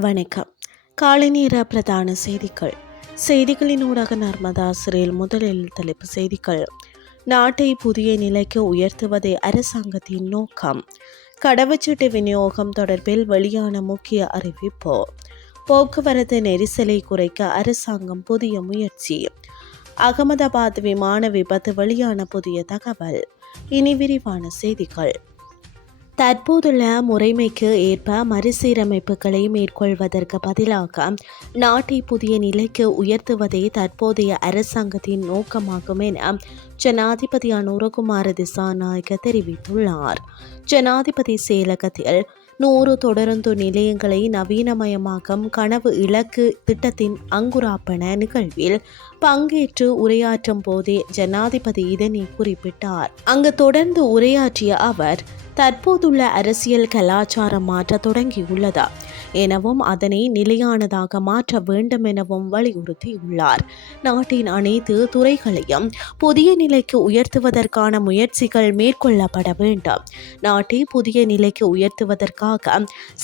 வணக்கம். காலை நேர பிரதான செய்திகள். செய்திகளினூடாக நர்மதா சிறையில் முதலில் தலைப்பு செய்திகள். நாட்டை புதிய நிலைக்கு உயர்த்துவதே அரசாங்கத்தின் நோக்கம். கடவுச்சீட்டு விநியோகம் தொடர்பில் வெளியான முக்கிய அறிவிப்பு. போக்குவரத்து நெரிசலை குறைக்க அரசாங்கம் புதிய முயற்சி. அகமதாபாத் விமான விபத்து வெளியான புதிய தகவல். இனி விரிவான செய்திகள். தற்போதுள்ள முறைமைக்கு ஏற்ப மறுசீரமைப்புகளை மேற்கொள்வதற்கு பதிலாக நாட்டை புதிய நிலைக்கு உயர்த்துவதே தற்போதைய அரசாங்கத்தின் நோக்கமாகும் என ஜனாதிபதி அனுரகுமார திசாநாயக்க தெரிவித்துள்ளார். ஜனாதிபதி செயலகத்தில் நூறு தொடருந்து நிலையங்களை நவீனமயமாக்கும் கனவு இலக்கு திட்டத்தின் அங்குராப்பன நிகழ்வில் பங்கேற்று உரையாற்றும் போதே ஜனாதிபதி இதனை குறிப்பிட்டார். அங்கு தொடர்ந்து உரையாற்றிய அவர் தற்போதுள்ள அரசியல் கலாச்சாரம் மாற்ற தொடங்கியுள்ளதா. எனவும் அதனை நிலையானதாக மாற்ற வேண்டும் எனவும் வலியுறுத்தியுள்ளார். நாட்டின் அனைத்து துறைகளையும் புதிய நிலைக்கு உயர்த்துவதற்கான முயற்சிகள் மேற்கொள்ளப்பட வேண்டும். நாட்டை புதிய நிலைக்கு உயர்த்துவதற்காக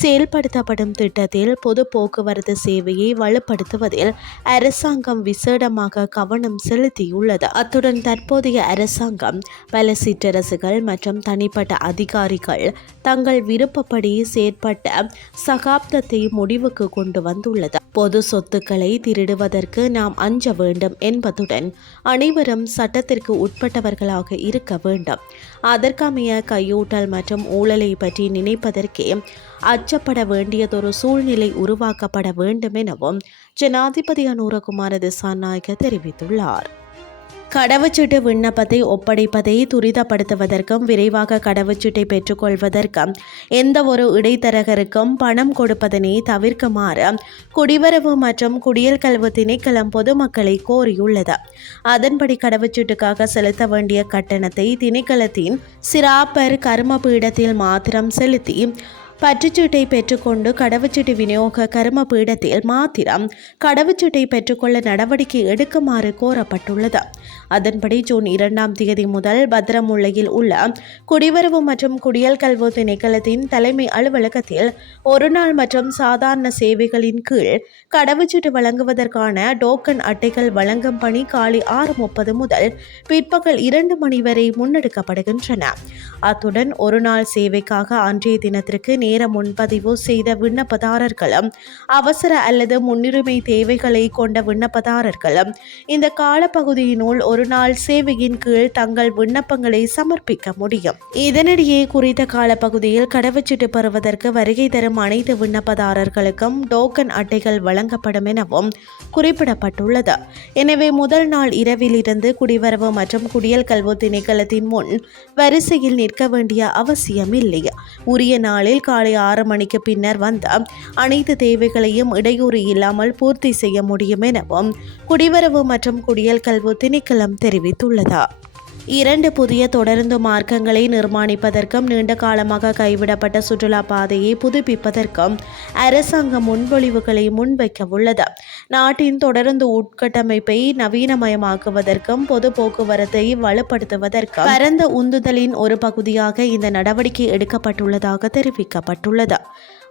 செயல்படுத்தப்படும் திட்டத்தில் பொது போக்குவரத்து சேவையை வலுப்படுத்துவதில் அரசாங்கம் விசேடமாக கவனம் செலுத்தியுள்ளது. அத்துடன் தற்போதைய அரசாங்கம் பல சிற்றரசுகள் மற்றும் தனிப்பட்ட அதிகாரிகள் தங்கள் விருப்பப்படி செயற்பட்ட சகாப்த சகாப்தத்தை முடிவுக்கு கொண்டு வந்துள்ளது. பொது சொத்துக்களை திருடுவதற்கு நாம் அஞ்ச வேண்டும் என்பதுடன் அனைவரும் சட்டத்திற்கு உட்பட்டவர்களாக இருக்க வேண்டும். அதற்கமைய கையூட்டல் மற்றும் ஊழலை பற்றி நினைப்பதற்கே அச்சப்பட வேண்டியதொரு சூழ்நிலை உருவாக்கப்பட வேண்டும் எனவும் ஜனாதிபதி அனுரகுமார திசாநாயக்க தெரிவித்துள்ளார். கடவுச்சீட்டு விண்ணப்பத்தை ஒப்படைப்பதை துரிதப்படுத்துவதற்கும் விரைவாக கடவுச்சீட்டை பெற்றுக்கொள்வதற்கும் எந்த ஒரு இடைத்தரகருக்கும் பணம் கொடுப்பதனை தவிர்க்குமாறு குடிவரவு மற்றும் குடியல் கல்வி திணைக்களம் பொதுமக்களை கோரியுள்ளது. அதன்படி கடவுச்சீட்டுக்காக செலுத்த வேண்டிய கட்டணத்தை திணைக்களத்தின் சிராப்பர் கர்மபீடத்தில் மாத்திரம் செலுத்தி பற்றுச்சீட்டை பெற்றுக்கொண்டு கடவுச்சீட்டு விநியோக கரும பீடத்தில் மாத்திரம் கடவுச்சீட்டை பெற்றுக்கொள்ள நடவடிக்கை எடுக்குமாறு கோரப்பட்டுள்ளது. அதன்படி ஜூன் இரண்டாம் தேதி முதல் பத்திரமுல்லையில் உள்ள குடிவரவு மற்றும் குடியல் கல்வி திணைக்களத்தின் தலைமை அலுவலகத்தில் ஒருநாள் மற்றும் சாதாரண சேவைகளின் கீழ் கடவுச்சீட்டு வழங்குவதற்கான டோக்கன் அட்டைகள் வழங்கும் பணி காலை ஆறு முப்பது முதல் பிற்பகல் இரண்டு மணி வரை முன்னெடுக்கப்படுகின்றன. அத்துடன் ஒரு நாள் சேவைக்காக அன்றைய தினத்திற்கு நேர முன்பதிவு செய்த விண்ணப்பதாரர்களும் அவசர அல்லது முன்னுரிமை தேவைகளை கொண்ட விண்ணப்பதாரர்களும் இந்த காலப்பகுதியினுள் ஒரு நாள் சேவையின் கீழ் தங்கள் விண்ணப்பங்களை சமர்ப்பிக்க முடியும். இதனிடையே குறித்த காலப்பகுதியில் கடவுச்சீட்டு பெறுவதற்கு வருகை தரும் அனைத்து விண்ணப்பதாரர்களுக்கும் டோக்கன் அட்டைகள் வழங்கப்படும் எனவும் குறிப்பிடப்பட்டுள்ளது. எனவே முதல் நாள் இரவில் இருந்து குடிவரவு மற்றும் குடியல் கல்வி திணைக்களத்தின் முன் வரிசையில் நிற்க வேண்டிய அவசியமில்லை. உரிய நாளில் காலை ஆறு மணிக்கு பின்னர் வந்த அனைத்து தேவைகளையும் இடையூறு இல்லாமல் பூர்த்தி செய்ய முடியும் எனவும் குடிவரவு மற்றும் குடியல் கல்வி திணைக்களம் தெரிவித்துள்ளது. இரண்டு புதிய தொடருந்து மார்க்கங்களை நிர்மாணிப்பதற்கும் நீண்ட காலமாக கைவிடப்பட்ட சுற்றுலா பாதையை புதுப்பிப்பதற்கும் அரசாங்கம் முன்மொழிவுகளை முன்வைக்க உள்ளது. நாட்டின் தொடருந்து உட்கட்டமைப்பை நவீனமயமாக்குவதற்கும் பொது போக்குவரத்தை வலுப்படுத்துவதற்கும் பரந்த உந்துதலின் ஒரு பகுதியாக இந்த நடவடிக்கை எடுக்கப்பட்டுள்ளதாக தெரிவிக்கப்பட்டுள்ளது.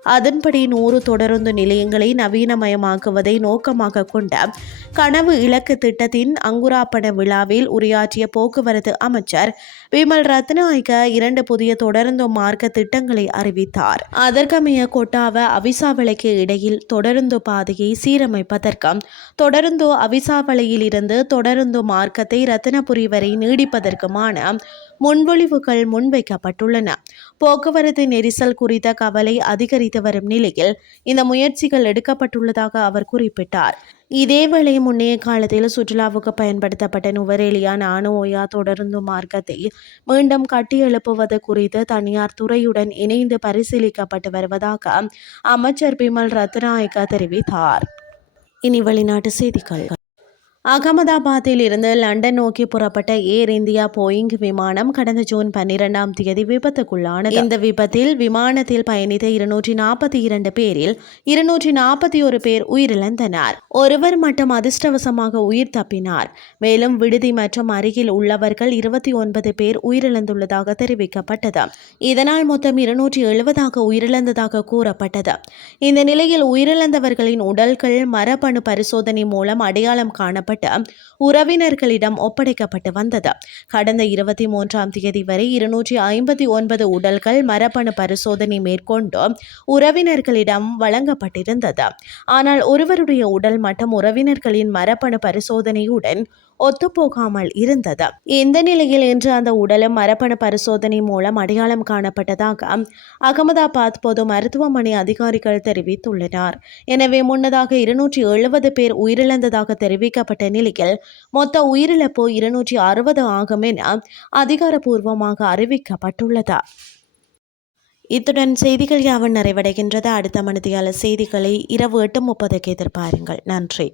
அதன்படி நூறு தொடருந்து நிலையங்களை நவீனமயமாக்குவதை நோக்கமாக கொண்ட கனவு இலக்கு திட்டத்தின் அங்குராப்பட விழாவில் உரையாற்றிய போக்குவரத்து அமைச்சர் விமல் ரத்நாயக்க இரண்டு புதிய தொடருந்து மார்க்க திட்டங்களை அறிவித்தார். அதற்கமைய கொட்டாவ அவிசாவளைக்கு இடையில் தொடருந்து பாதையை சீரமைப்பதற்கும் தொடருந்து அவிசாவளையிலிருந்து தொடருந்து மார்க்கத்தை ரத்தினபுரி வரை நீடிப்பதற்குமான முன்மொழிவுகள் முன்வைக்கப்பட்டுள்ளன. போக்குவரத்து நெரிசல் குறித்த கவலை அதிகரித்து வரும் நிலையில் இந்த முயற்சிகள் எடுக்கப்பட்டுள்ளதாக அவர் குறிப்பிட்டார். இதேவேளை முன்னைய காலத்தில் சுற்றுலாவுக்கு பயன்படுத்தப்பட்ட நுவரேலியா நானோயா தொடருந்து மார்க்கத்தை மீண்டும் கட்டியெழுப்புவது குறித்து தனியார் துறையுடன் இணைந்து பரிசீலிக்கப்பட்டு வருவதாக அமைச்சர் பிமல் ரத்நாயக்கா தெரிவித்தார். இனி வெளிநாட்டு செய்திகள். அகமதாபாத்தில் இருந்து லண்டன் நோக்கி புறப்பட்ட ஏர் இந்தியா போயிங் விமானம் கடந்த ஜூன் பன்னிரெண்டாம் தேதி விபத்துக்குள்ளானது. இந்த விபத்தில் விமானத்தில் பயணித்த இருநூற்றி நாற்பத்தி இரண்டு பேரில் இருநூற்றி நாற்பத்தி ஒரு பேர் உயிரிழந்தனர். ஒருவர் மட்டும் அதிர்ஷ்டவசமாக உயிர் தப்பினார். மேலும் விடுதி மற்றும் அருகில் உள்ளவர்கள் இருபத்தி ஒன்பது பேர் உயிரிழந்துள்ளதாக தெரிவிக்கப்பட்டது. இதனால் மொத்தம் இருநூற்றி எழுபதாக உயிரிழந்ததாக கூறப்பட்டது. இந்த நிலையில் உயிரிழந்தவர்களின் உடல்கள் மரபணு பரிசோதனை மூலம் அடையாளம் செய்யப்பட்டு உறவினர்களிடம் ஒப்படைக்கப்பட்டு வந்தது. கடந்த இருபத்தி மூன்றாம் தேதி வரை இருநூற்றி ஐம்பத்தி ஒன்பது உடல்கள் மரபணு பரிசோதனை மேற்கொண்டு உறவினர்களிடம் வழங்கப்பட்டிருந்தது. ஆனால் ஒருவருடைய உடல் மட்டும் உறவினர்களின் மரபணு பரிசோதனையுடன் ஒத்துப்போகாமல் இருந்தது. இந்த நிலையில் இன்று அந்த உடலும் மரபணு பரிசோதனை மூலம் அடையாளம் காணப்பட்டதாக அகமதாபாத் பொது மருத்துவமனை அதிகாரிகள் தெரிவித்துள்ளனர். எனவே முன்னதாக இருநூற்றி எழுபது பேர் உயிரிழந்ததாக தெரிவிக்கப்பட்ட நிலையில் மொத்த உயிரிழப்பு இருநூற்றி அறுபது ஆகும் என அதிகாரப்பூர்வமாக அறிவிக்கப்பட்டுள்ளது. இத்துடன் செய்திகள் யாவும் நிறைவடைகின்றது. அடுத்த மனதியால செய்திகளை இரவு எட்டு முப்பதுக்கு எதிர்பாருங்கள். நன்றி.